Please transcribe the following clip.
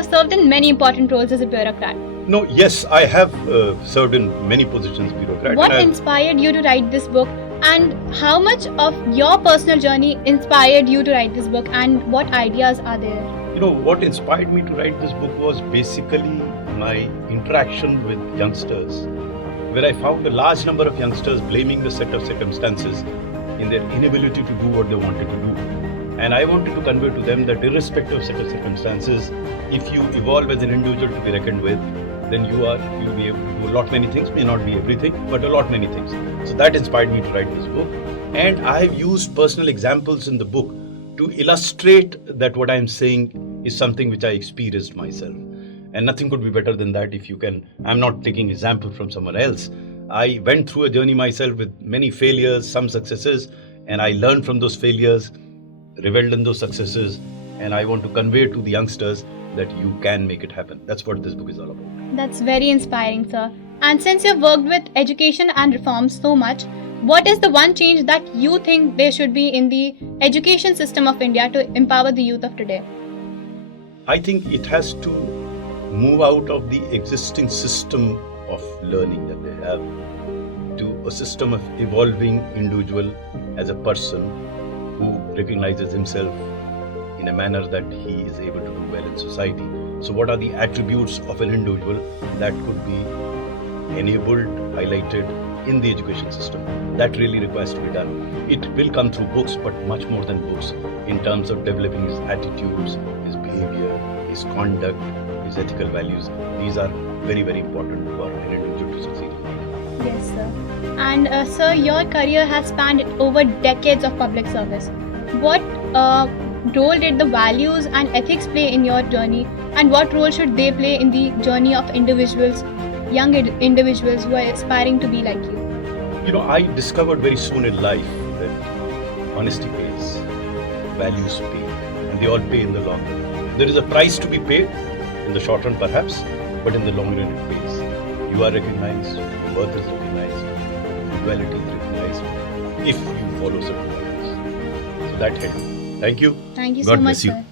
have served in many important roles as a bureaucrat. No, yes, I have served in many positions, bureaucrat. What inspired you to write this book, and how much of your personal journey inspired you to write this book, and what ideas are there? You know, what inspired me to write this book was basically my interaction with youngsters, where I found a large number of youngsters blaming the set of circumstances in their inability to do what they wanted to do. And I wanted to convey to them that irrespective of set of circumstances, if you evolve as an individual to be reckoned with, then you'll be able to do a lot many things, may not be everything, but a lot many things. So that inspired me to write this book. And I have used personal examples in the book to illustrate that what I am saying is something which I experienced myself. And nothing could be better than that. I'm not taking example from someone else. I went through a journey myself with many failures, some successes, and I learned from those failures, reveled in those successes, and I want to convey to the youngsters that you can make it happen. That's what this book is all about. That's very inspiring, sir. And since you've worked with education and reforms so much, what is the one change that you think there should be in the education system of India to empower the youth of today? I think it has to move out of the existing system of learning that they have to a system of evolving individual as a person who recognizes himself in a manner that he is able to do well in society. So what are the attributes of an individual that could be enabled, highlighted in the education system? That really requires to be done. It will come through books, but much more than books, in terms of developing his attitudes, his behavior, his conduct, his ethical values. These are very, very important for an individual to succeed. Yes, sir. And sir, your career has spanned over decades of public service. What role did the values and ethics play in your journey, and what role should they play in the journey of individuals, young individuals who are aspiring to be like you? You know, I discovered very soon in life that honesty pays, values pay, and they all pay in the long run. There is a price to be paid in the short run perhaps, but in the long run it pays. You are recognized, worth is recognized, equality is recognized if you follow certain values. So that helped. Thank you. Thank you God so much, bless you. sir.